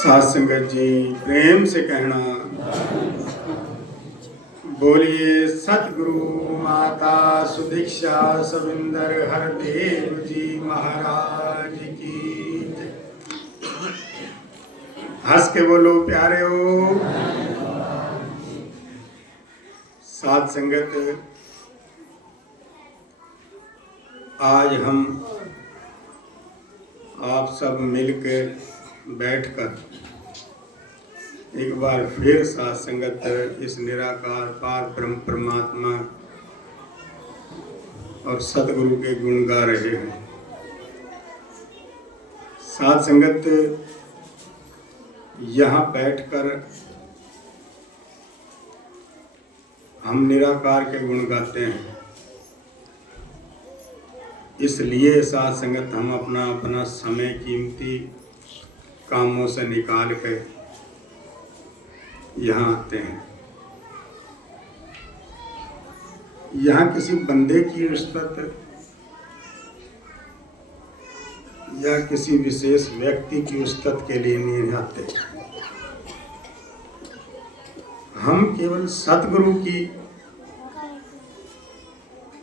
साध संगत जी प्रेम से कहना, बोलिए सतगुरु माता सुदीक्षा सविंदर हरदेव जी महाराज की। हंस के बोलो प्यारे हो। साध संगत, आज हम आप सब मिलकर बैठकर एक बार फिर साथ संगत इस निराकार पार ब्रह्म परमात्मा और सतगुरु के गुण गा रहे हैं। साथ संगत, यहाँ बैठकर हम निराकार के गुण गाते हैं, इसलिए साथ संगत हम अपना समय कीमती कामों से निकाल कर यहाँ आते हैं। यहाँ किसी बंदे की रिश्वत या किसी विशेष व्यक्ति की उस्ताद के लिए नहीं आते। हम केवल सतगुरु की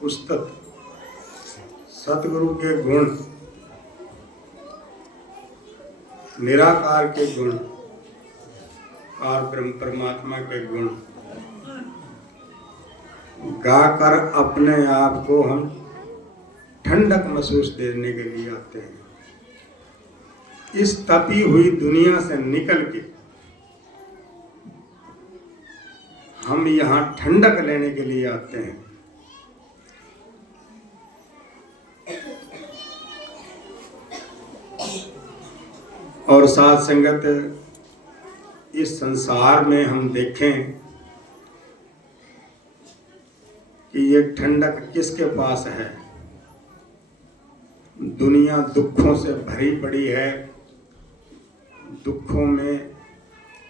उस्ताद, सतगुरु के गुण, निराकार के गुण और ब्रह्म परमात्मा के गुण गाकर अपने आप को हम ठंडक महसूस देने के लिए आते हैं। इस तपी हुई दुनिया से निकल के हम यहाँ ठंडक लेने के लिए आते हैं। और साथ संगत, इस संसार में हम देखें कि ये ठंडक किसके पास है। दुनिया दुखों से भरी पड़ी है, दुखों में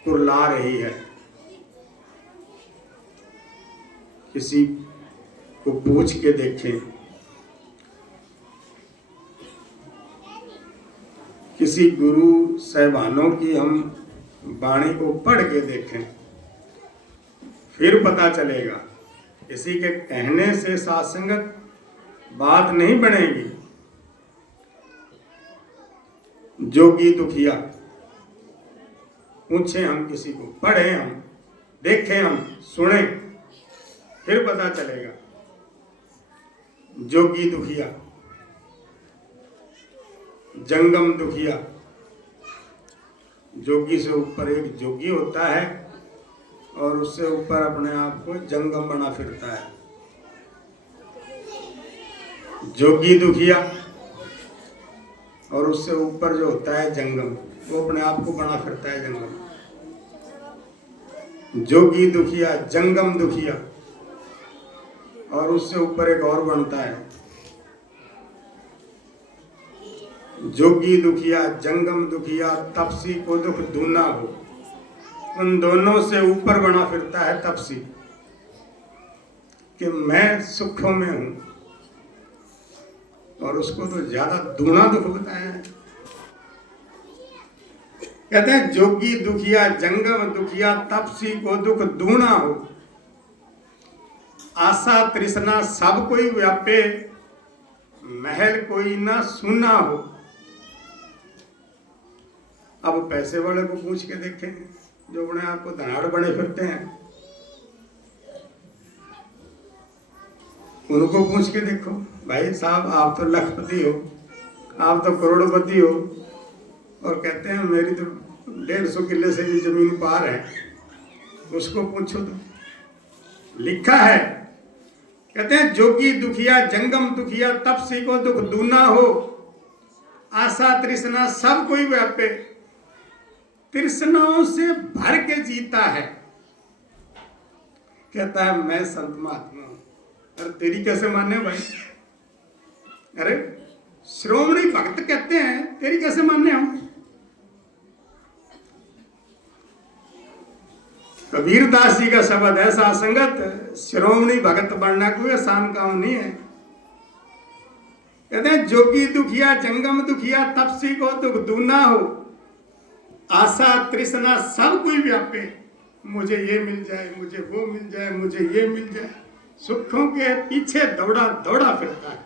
कुर्ला रही है। किसी को पूछ के देखें, किसी गुरु साहिबानों की हम वाणी को पढ़ के देखें, फिर पता चलेगा। किसी के कहने से साथ संगत बात नहीं बनेगी। जोगी दुखिया पूछे हम, किसी को पढ़े हम, देखें हम, सुने, फिर पता चलेगा। जोगी दुखिया, जंगम दुखिया। जोगी से ऊपर एक जोगी होता है और उससे ऊपर अपने आप को जंगम बना फिरता है। जोगी दुखिया और उससे ऊपर जो होता है जंगम, वो अपने आप को बना फिरता है जंगम। जोगी दुखिया, जंगम दुखिया, और उससे ऊपर एक और बनता है। जोगी दुखिया, जंगम दुखिया, तपसी को दुख दूना हो। उन दोनों से ऊपर बना फिरता है तपसी कि मैं सुखों में हूं, और उसको तो ज्यादा दूना दुख बताया है। कहते हैं जोगी दुखिया, जंगम दुखिया, तपसी को दुख दूना हो। आशा तृष्णा सब कोई व्यापे, महल कोई ना सुना हो। अब पैसे वाले को पूछ के देखें, जो अपने आप को धनाढ़ बने फिरते हैं, उनको पूछ के देखो, भाई साहब आप तो लखपति हो, आप तो करोड़पति हो, और कहते हैं मेरी तो 150 किले से भी जमीन पार है। उसको पूछो तो लिखा है, कहते हैं जोगी दुखिया, जंगम दुखिया, तपसी को दुख दूना हो। आशा तृष्णा सब कोई व्यापे, तृष्णाओं से भर के जीता है। कहता है मैं संत महात्मा हूं। अरे तेरी कैसे माने भाई? अरे श्रोमणी भक्त कहते हैं, तेरी कैसे माने हम? कबीर दास जी का शब्द है, साथ संगत, श्रोमणी भक्त बनना कोई आसान काम नहीं है। कहते हैं जोगी दुखिया, जंगम दुखिया, तपसी को दुख दूना हो। आशा तृष्णा सब कोई व्यापे, मुझे ये मिल जाए, मुझे वो मिल जाए, मुझे ये मिल जाए, सुखों के पीछे दौड़ा दौड़ा फिरता है।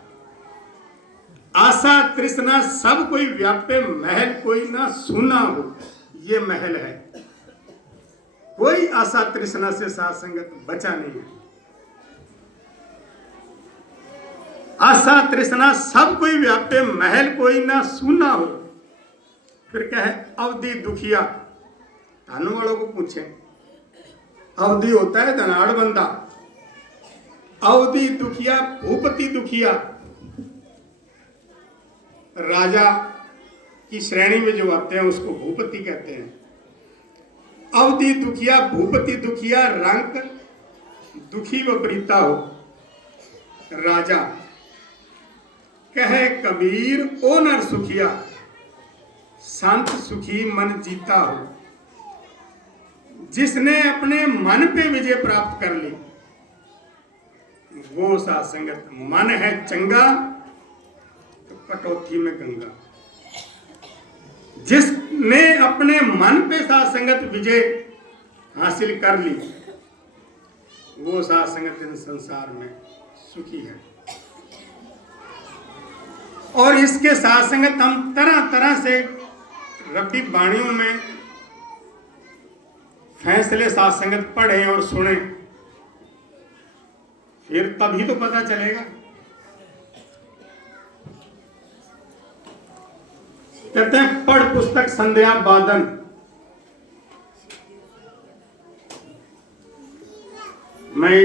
आशा तृष्णा सब कोई व्यापे, महल कोई ना सूना हो, ये महल है। कोई आशा तृष्णा से साथ संगत बचा नहीं है। आशा तृष्णा सब कोई व्यापे, महल कोई ना सूना हो। फिर क्या है, अवधि दुखिया, धन वालों को पूछे, अवधि होता है धनाढ़ बंदा, अवधि दुखिया, भूपति दुखिया, राजा की श्रेणी में जो आते हैं उसको भूपति कहते हैं। अवधि दुखिया, भूपति दुखिया, रंक दुखी विपरीता हो। राजा कहे कबीर ओ नर सुखिया, संत सुखी मन जीता हो। जिसने अपने मन पे विजय प्राप्त कर ली वो साथ संगत। मन है चंगा तो कटौती में गंगा। जिसने अपने मन पे साथ संगत विजय हासिल कर ली वो साथ संगत इन संसार में सुखी है। और इसके साथ संगत हम तरह तरह से रब्बी वाणियों में फैसले साथ संगत पढ़े और सुने, फिर तभी तो पता चलेगा। कहते हैं पढ़ पुस्तक संध्या बादन, मैं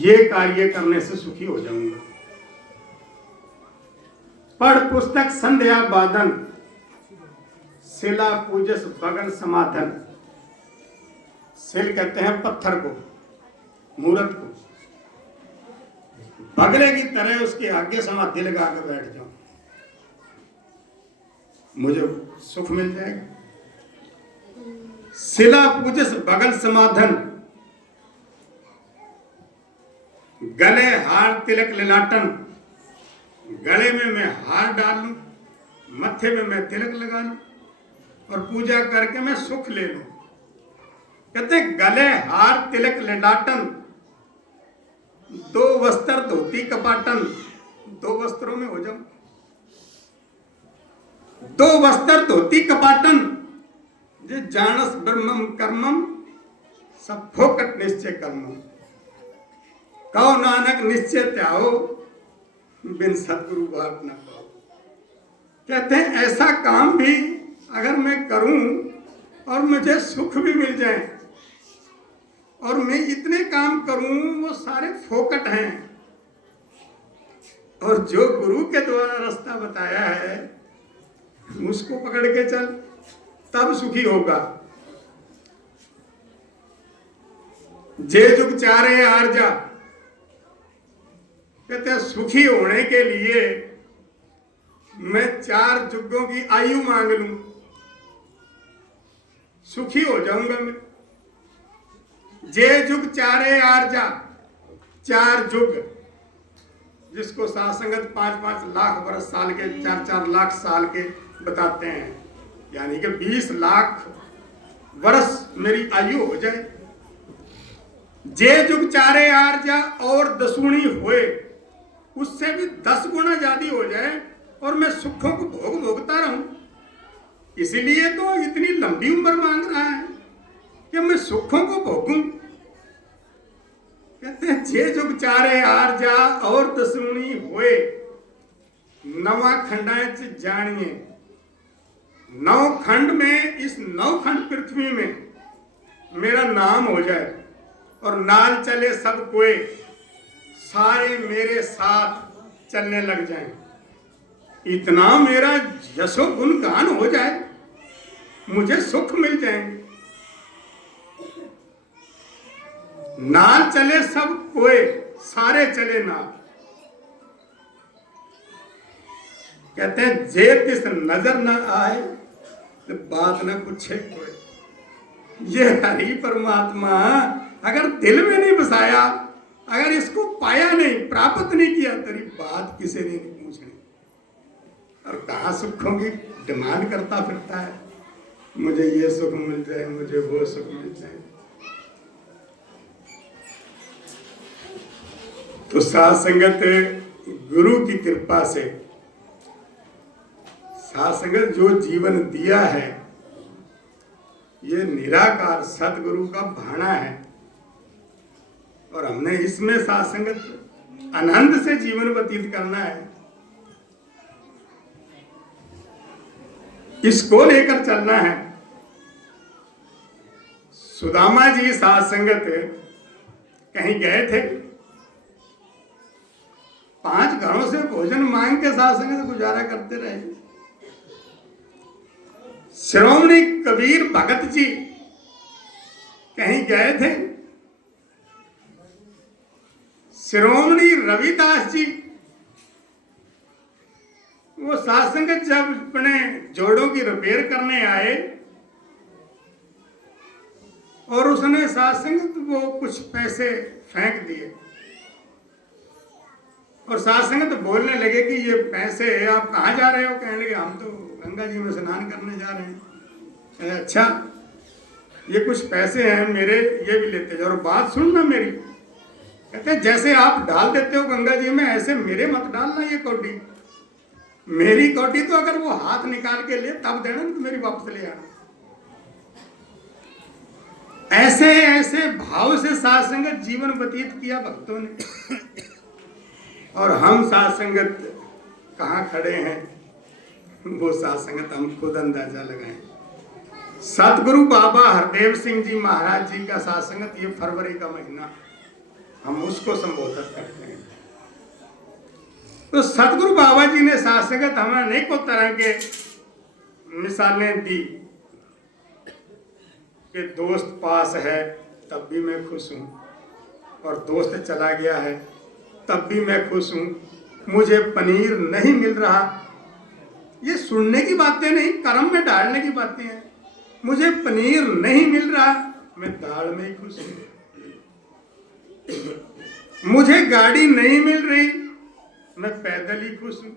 ये कार्य करने से सुखी हो जाऊंगा। पढ़ पुस्तक संध्या बादन, शिला पूजस बगल समाधन। शिल कहते हैं पत्थर को, मूर्त को। बगले की तरह उसके आगे समाधि लगा के बैठ जाओ, मुझे सुख मिल जाएगा। शिला पूजस बगल समाधन, गले हार तिलक ललाटन। गले में मैं हार डाल लूं, मत्थे में मैं तिलक लगा लूं और पूजा करके मैं सुख ले लूं। कहते गले हार तिलक ललाटन, दो वस्त्र धोती कपाटन। दो वस्त्रों में हो जाऊं, दो वस्त्र धोती कपाटन। जे जानस ब्रह्मम कर्मम, सब फोकट निश्चय कर्मम। कहो नानक निश्चय त्याओ, बिन सतगुरु बात न पाओ। कहते हैं ऐसा काम भी अगर मैं करूं और मुझे सुख भी मिल जाए और मैं इतने काम करूं वो सारे फोकट हैं, और जो गुरु के द्वारा रास्ता बताया है उसको पकड़ के चल, तब सुखी होगा। जे जुग चारे आर्जा, कहते हैं सुखी होने के लिए मैं 4 जुगों की आयु मांग लूं, सुखी हो जाऊंगा मैं। जे जुग चारे आर्जा, 4 जुग, जिसको साथ संगत 5-5 लाख वर्ष साल के, 4-4 लाख साल के बताते हैं, यानी कि 20 लाख वर्ष मेरी आयु हो जाए। जे जुग चारे आर्जा और दसुणी होए, उससे भी 10 गुना ज्यादा हो जाए और मैं सुखों को भोगता रहूं। इसीलिए तो इतनी लंबी उम्र मांग रहा है कि मैं सुखों को भोगूं। कहते हैं जे जुग चारे आर्जा और दसुणी होए, नवा खंडाच जानिए। 9 खंड में, इस 9 खंड पृथ्वी में मेरा नाम हो जाए और नाल चले सब कोई, सारे मेरे साथ चलने लग जाएं। इतना मेरा यशो गुण गान हो जाए, मुझे सुख मिल जाए। नाल चले सब कोई, सारे चले नाल। कहते हैं जे तिस नजर न आए तो बात न पूछे कोई। ये हरि परमात्मा अगर दिल में नहीं बसाया, अगर इसको पाया नहीं, प्राप्त नहीं किया, तेरी बात किसी ने नहीं पूछनी। और कहाँ सुखों की डिमांड करता फिरता है। मुझे ये सुख मिल जाए, मुझे वो सुख मिल जाए। तो साथ संगत गुरु की कृपा से, साथ संगत जो जीवन दिया है ये निराकार सतगुरु का भाना है, और हमने इसमें साथ संगत आनंद से जीवन व्यतीत करना है। इसको लेकर चलना है। सुदामा जी साथ संगत कहीं गए थे, 5 घरों से भोजन मांग के साथ संगत गुजारा करते रहे। श्रोमणी कबीर भगत जी कहीं गए थे, श्रोमणी रविदास जी वो साथ संगत जब अपने जोड़ों की रिपेयर करने आए और उसने साथ संगत वो कुछ पैसे फेंक दिए और साथ संगत बोलने लगे कि ये पैसे आप कहाँ जा रहे हो? कहने लगे हम तो गंगा जी में स्नान करने जा रहे हैं। अच्छा, ये कुछ पैसे हैं मेरे, ये भी लेते जाओ। और बात सुनना मेरी, कहते जैसे आप डाल देते हो गंगा जी में, ऐसे मेरे मत डालना ये कौटी। मेरी कौटी तो अगर वो हाथ निकाल के ले तब देना, तो मेरी वापस ले आना। ऐसे ऐसे भाव से साथ संगत जीवन व्यतीत किया भक्तों ने। और हम साथ संगत कहाँ खड़े हैं, वो साथ संगत हम खुद अंदाजा लगाएं। सतगुरु बाबा हरदेव सिंह जी महाराज जी का साथ संगत ये फरवरी का महीना हम उसको संबोधित करते हैं। तो सतगुरु बाबा जी ने साथ संगत हमें अनेकों तरह के मिसालें दी कि दोस्त पास है तब भी मैं खुश हूं, और दोस्त चला गया है तब भी मैं खुश हूं। मुझे पनीर नहीं मिल रहा, ये सुनने की बातें नहीं, कर्म में डालने की बातें हैं। मुझे पनीर नहीं मिल रहा, मैं दाल में ही खुश हूं। मुझे गाड़ी नहीं मिल रही, मैं पैदल ही खुश हूं।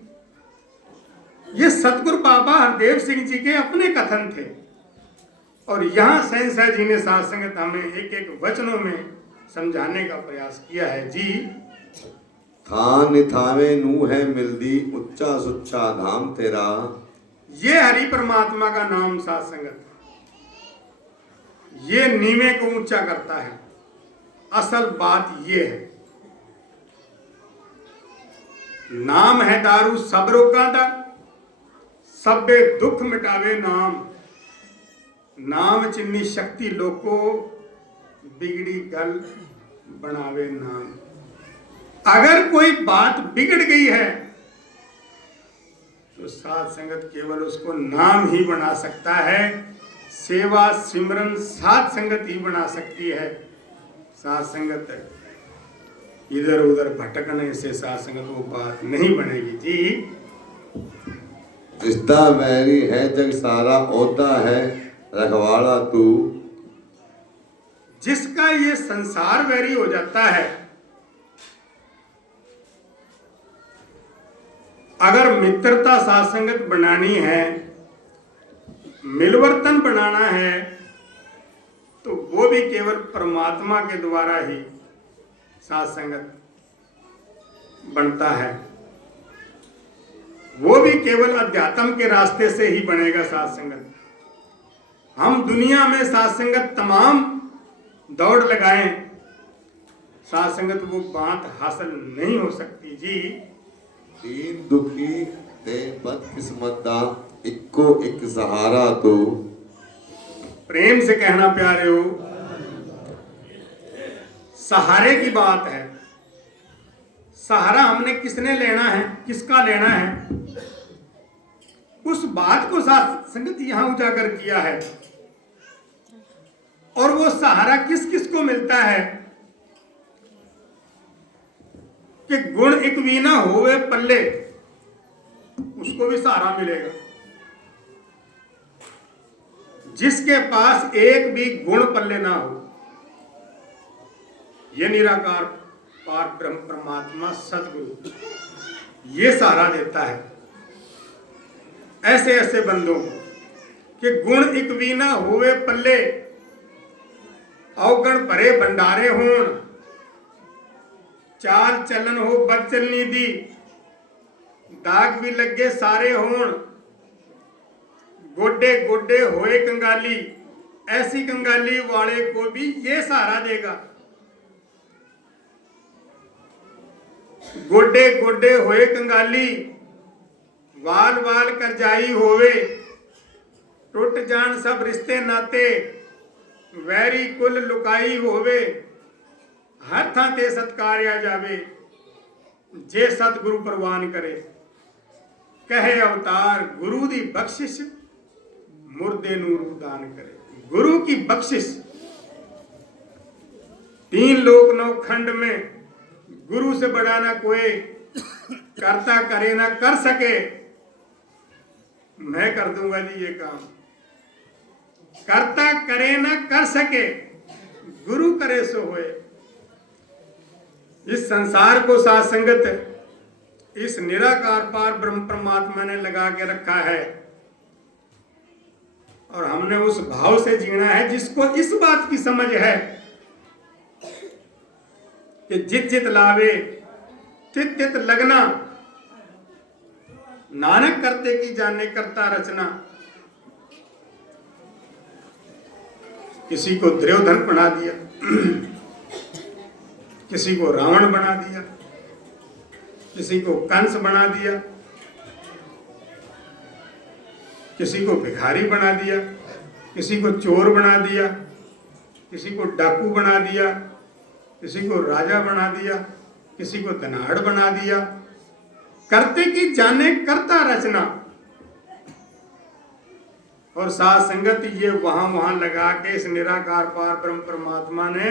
ये सतगुरु बाबा हरदेव सिंह जी के अपने कथन थे, और यहां सहसा जी ने साथ संगत हमें एक एक वचनों में समझाने का प्रयास किया है। जी, थान थावे नू है मिलदी उच्चा सुच्चा धाम तेरा। ये हरि परमात्मा का नाम साथ संगत, ये नीवे को ऊंचा करता है। असल बात ये है, नाम है दारू सब रोका दा, सबे दुख मिटावे नाम। नाम चिन्नी शक्ति लोको, बिगड़ी गल बनावे नाम। अगर कोई बात बिगड़ गई है तो साथ संगत केवल उसको नाम ही बना सकता है। सेवा सिमरन साथ संगत ही बना सकती है। साथ संगत इधर उधर भटकने से साथ संगत वो बात नहीं बनेगी। जी, रिश्ता वैरी है जग सारा, ओता है रखवाड़ा तू। जिसका ये संसार वैरी हो जाता है, अगर मित्रता साथ संगत बनानी है, मिलवर्तन बनाना है, तो वो भी केवल परमात्मा के द्वारा ही साथ संगत बनता है। वो भी केवल अध्यात्म के रास्ते से ही बनेगा साथ संगत। हम दुनिया में साथ संगत तमाम दौड़ लगाएं, साथ संगत वो बात हासिल नहीं हो सकती। जी, दीन दुखी ते बदकिस्मत दा इक्को एक सहारा तो। प्रेम से कहना प्यारे हो, सहारे की बात है। सहारा हमने किसने लेना है, किसका लेना है, उस बात को साथ संगत यहां उजागर किया है। और वो सहारा किस किस को मिलता है कि गुण एक वीना होवे पल्ले, उसको भी सहारा मिलेगा। जिसके पास एक भी गुण पल्ले ना हो, ये निराकार पार ब्रह्म परमात्मा सतगुरु ये सहारा देता है ऐसे ऐसे बंदों को कि गुण इक भी ना होवे पल्ले, अवगण भरे भंडारे होण, चाल चलन हो बद चलनी दी, दाग भी लगे सारे होण, गोडे गोडे होए कंगाली, ऐसी कंगाली वाले को भी ये सहारा देगा। गोडे गोडे होए कंगाली, वाल वाल कर जाई होवे, टुट जान सब रिश्ते नाते, वैरी कुल लुकाई होवे, हर थां ते सत्कार्या जावे, जे सतगुरु प्रवान करे, कहे अवतार गुरु दी बख्शिश, मुर्दे नूं रूह दान करे। गुरु की बख्शिश, 3 लोक 9 खंड में गुरु से बड़ा ना कोई, करता करे ना कर सके, मैं कर दूंगा जी ये काम। करता करे ना कर सके, गुरु करे सो होए। इस संसार को साथ संगत इस निराकार पार ब्रह्म परमात्मा ने लगा के रखा है, और हमने उस भाव से जीना है जिसको इस बात की समझ है कि जित जित लावे तित तित लगना, नानक करते की जाने करता रचना। किसी को दुर्योधन बना दिया, किसी को रावण बना दिया, किसी को कंस बना दिया, किसी को भिखारी बना दिया, किसी को चोर बना दिया, किसी को डाकू बना दिया, किसी को राजा बना दिया, किसी को धनाढ़ बना दिया। करते की जाने करता रचना। और साथ संगत ये वहां वहां लगा के इस निराकार पार ब्रह्म परमात्मा ने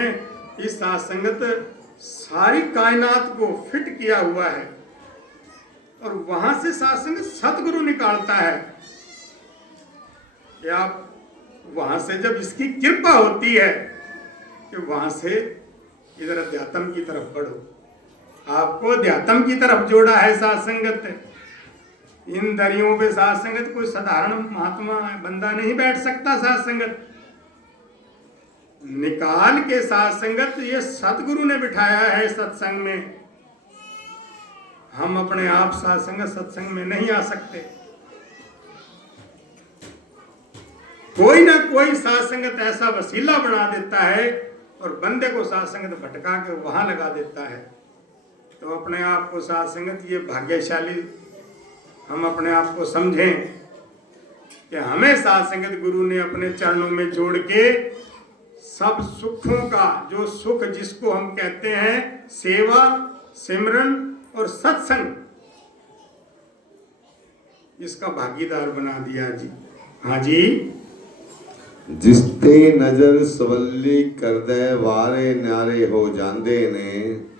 इस साथ संगत सारी कायनात को फिट किया हुआ है, और वहां से साथ संगत सतगुरु निकालता है कि आप वहां से जब इसकी कृपा होती है कि वहां से इधर अध्यात्म की तरफ बढ़ो। आपको अध्यात्म की तरफ जोड़ा है साथ संगत। इन दरियों पे साथ संगत कोई साधारण महात्मा बंदा नहीं बैठ सकता। साथ संगत निकाल के साथ संगत ये सतगुरु ने बिठाया है सत्संग में। हम अपने आप साथ संगत सत्संग में नहीं आ सकते। कोई ना कोई साथ संगत ऐसा वसीला बना देता है और बंदे को साथ संगत भटका के वहां लगा देता है। तो अपने आप को साथ संगत ये भाग्यशाली हम अपने आप को समझें कि हमें साथ संगत गुरु ने अपने चरणों में जोड़ के सब सुखों का, जो सुख जिसको हम कहते हैं सेवा, सिमरन और सत्संग, इसका भागीदार बना दिया जी। हाँ जी। जिसते नजर सवली कर दे वारे न्यारे हो जांदे ने।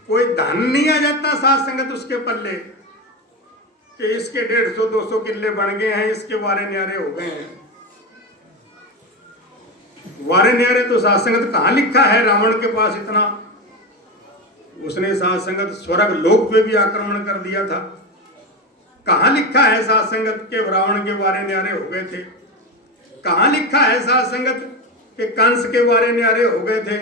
कोई धन नहीं आ जाता साथ संगत उसके पल्ले कि इसके 150-200 किले बन गए हैं, इसके वारे न्यारे हो गए हैं। वारे न्यारे तो साथ संगत कहाँ लिखा है? रावण के पास इतना, उसने साथ संगत स्वर्ग लोक पे भी आक्रमण कर दिया था। कहाँ लिखा है साथ संगत के रावण के वारे न्यारे हो गए थे? कहाँ लिखा है साथ संगत के कंस के वारे न्यारे हो गए थे?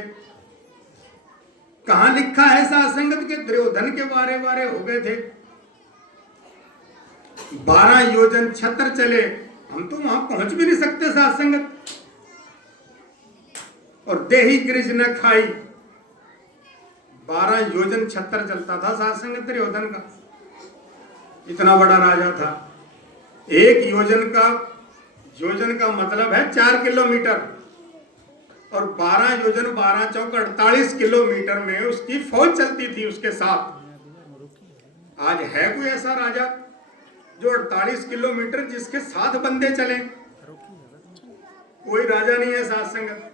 कहाँ लिखा है साथ संगत के दुर्योधन के वारे वारे हो गए थे? 12 योजन छत्र चले, हम तो वहां पहुंच भी नहीं सकते साथ संगत। और देही गिरिज न खाई, 12 योजन छत्र चलता था साथ संगत दुर्योधन का। इतना बड़ा राजा था। एक योजन का मतलब है 4 किलोमीटर, और 12 योजन 12 चौक 48 किलोमीटर में उसकी फौज चलती थी उसके साथ। आज है कोई ऐसा राजा जो 48 किलोमीटर जिसके साथ बंदे चले? कोई राजा नहीं है साथ संगत।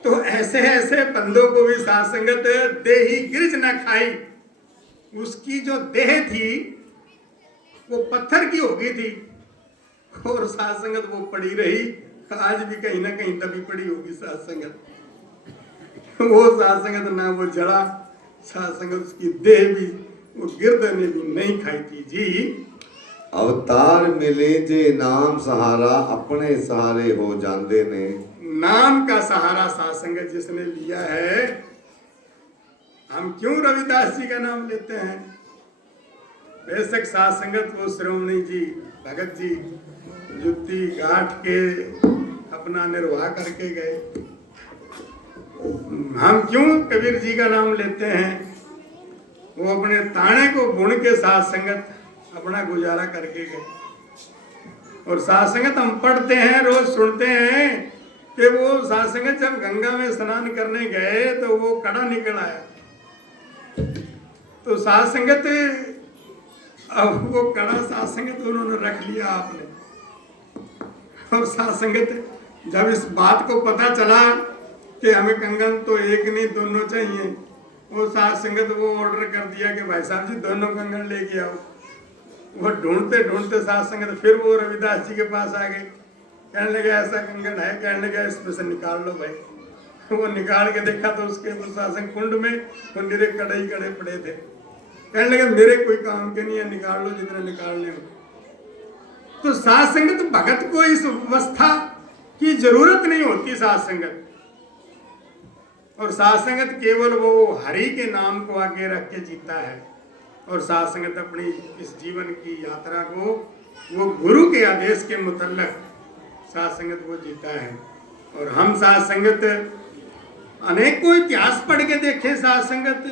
तो ऐसे ऐसे बंदों को भी साथ संगत देही गिरज न खाई। उसकी जो देह थी वो पत्थर की हो गई थी, और साथ संगत वो पड़ी रही। आज भी कहीं ना कहीं दबी पड़ी होगी साथ संगत। वो साथ संगत ना वो जड़ा, साथ संगत उसकी देह भी वो गिरद ने भी नहीं खाई थी जी। अवतार मिले जे नाम सहारा अपने सहारे हो जाते ने। नाम का सहारा साध संगत जिसने लिया है, हम क्यों रविदास जी का नाम लेते हैं? बेशक साध संगत वो श्रोमणी जी, भगत जी जुत्ती गांठ के अपना निर्वाह करके गए। हम क्यों कबीर जी का नाम लेते हैं? वो अपने ताने को बुन के साध संगत अपना गुजारा करके गए। और साध संगत हम पढ़ते हैं, रोज सुनते हैं कि वो साध संगत जब गंगा में स्नान करने गए तो वो कड़ा निकल आया। तो साध संगत, अब वो कड़ा साध संगत उन्होंने रख लिया आपने। और साध संगत जब इस बात को पता चला कि हमें कंगन तो एक नहीं दोनों चाहिए, वो साध संगत वो ऑर्डर कर दिया कि भाई साहब जी दोनों कंगन लेके आओ। वो ढूंढते ढूंढते साध संगत फिर वो रविदास जी के पास आ गए। कहने लगे ऐसा कंगन है, कहने लगे इसमें से निकाल लो भाई। वो निकाल के देखा तो उसके शासन कुंड में वो निरे कड़े कड़े पड़े थे। कहने लगे मेरे कोई काम के नहीं है, निकाल लो जितने निकालने हो। तो साध संगत भगत को इस अवस्था की जरूरत नहीं होती। साध संगत और साध संगत केवल वो हरि के नाम को आगे रख के जीता है। और साध संगत अपनी इस जीवन की यात्रा को वो गुरु के आदेश के मुतल्लक साध संगत वो जीता है। और हम साध संगत अनेकों इतिहास पढ़ के देखें, साध संगत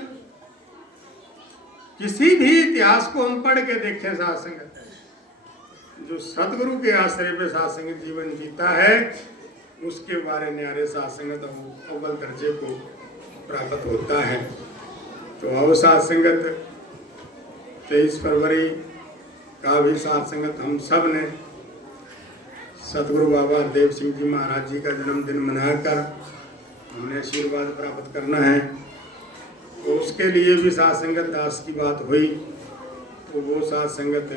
किसी भी इतिहास को हम पढ़ के देखें, साध संगत जो सतगुरु के आश्रय पे साध संगत जीवन जीता है उसके बारे न्यारे साध संगत अव्वल दर्जे को प्राप्त होता है। तो आओ साध संगत 23 फरवरी का भी साध संगत हम सब ने सतगुरु बाबा देव सिंह जी महाराज जी का जन्मदिन मनाकर हमने आशीर्वाद प्राप्त करना है। तो उसके लिए भी साध संगत दास की बात हुई। तो वो साध संगत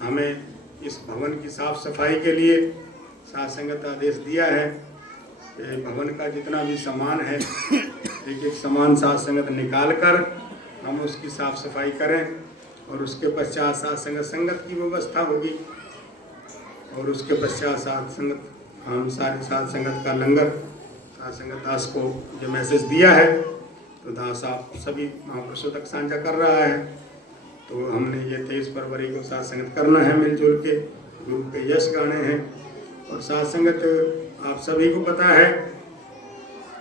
हमें इस भवन की साफ सफाई के लिए साध संगत आदेश दिया है कि भवन का जितना भी सामान है एक एक सामान साध संगत निकाल कर हम उसकी साफ सफाई करें। और उसके पश्चात साध संगत की व्यवस्था होगी। और उसके पश्चात साध संगत हम सारे साध संगत का लंगर साध संगत दास को जो मैसेज दिया है तो दास आप सभी महापुरुषों तक साझा कर रहा है। तो हमने ये 23 फरवरी को साध संगत करना है, मिलजुल के गुरु के यश गाने हैं। और साध संगत आप सभी को पता है,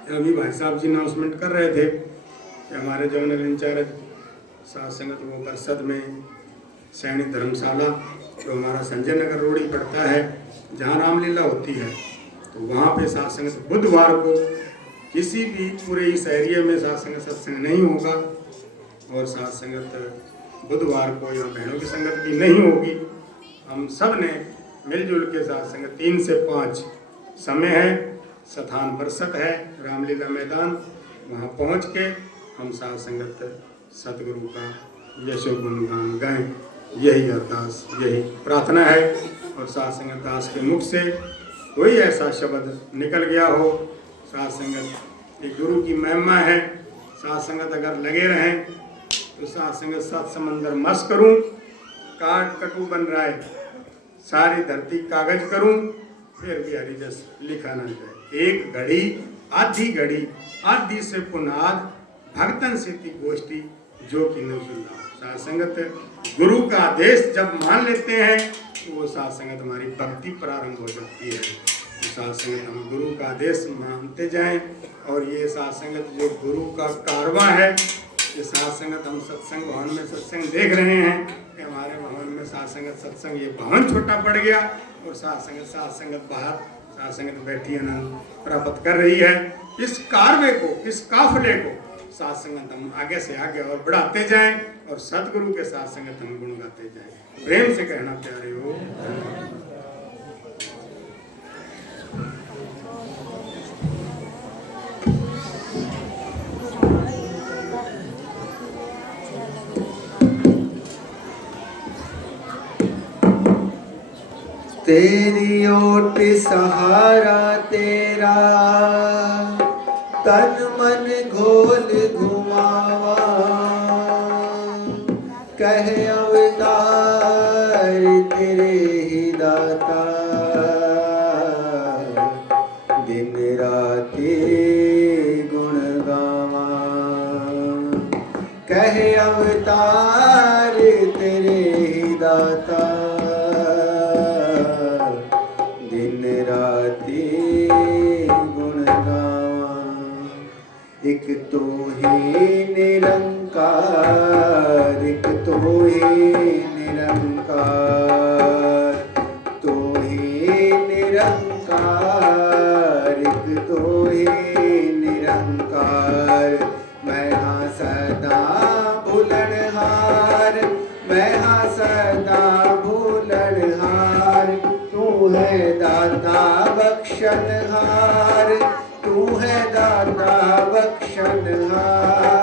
अभी भाई साहब जी अनाउंसमेंट कर रहे थे कि हमारे जनरल इंचार्ज साध संगत वो परिषद में सैनी धर्मशाला जो हमारा संजय नगर रोड ही पड़ता है जहाँ रामलीला होती है, तो वहाँ पे साध संगत बुधवार को किसी भी पूरे इस एरिया में साध संगत सत्संग नहीं होगा। और साध संगत बुधवार को यहाँ बहनों की संगत भी नहीं होगी। हम सब ने मिलजुल के साध संगत 3 से 5 समय है, स्थान बरसत है रामलीला मैदान, वहाँ पहुँच के हम साध संगत सतगुरु का यशो गुणगान गाएं। यही अरदास, यही प्रार्थना है। और साध संगत दास के मुख से कोई ऐसा शब्द निकल गया हो, साध संगत एक गुरु की महिमा है। साध संगत अगर लगे रहें तो साध संगत 7 समंदर मस करूं, काट कटु बन रहा है, सारी धरती कागज करूं, फिर भी हरिजस लिखा न जाए। एक घड़ी आधी घड़ी आदि से पुनाद भक्तन से की गोष्ठी जो कि न सुना। साध संगत गुरु का आदेश जब मान लेते हैं तो वो साध संगत हमारी भक्ति प्रारंभ हो जाती है। तो साध संगत हम गुरु का आदेश मानते जाएं। और ये साध संगत जो गुरु का कारवा है, ये साध संगत हम सत्संग भवन में सत्संग देख रहे हैं कि हमारे भवन में साध संगत सत्संग, ये भवन छोटा पड़ गया और साध संगत बाहर साध संगत बैठी आनंद प्राप्त कर रही है। इस कारवे को, इस काफले को साध संगत हम आगे से आगे और बढ़ाते जाएं और सतगुरु के साथ संगत हम गुण गाते जाएं। प्रेम से कहना प्यारे हो। तेरी ओट सहारा तेरा, तन मन घोल घुमावा, कह अवतार कह अवतार तेरे ही दाता दिन राति गुण गावा एक तो ही निरंकार एक तो ही निरंकार तो ही निरंकार एक तो ही निरंकार मैं हाँ सदा भूलनहार मैं हाँ सदा भूलनहार तू है दाता बख्शनहार तू है दाता बख्शनहार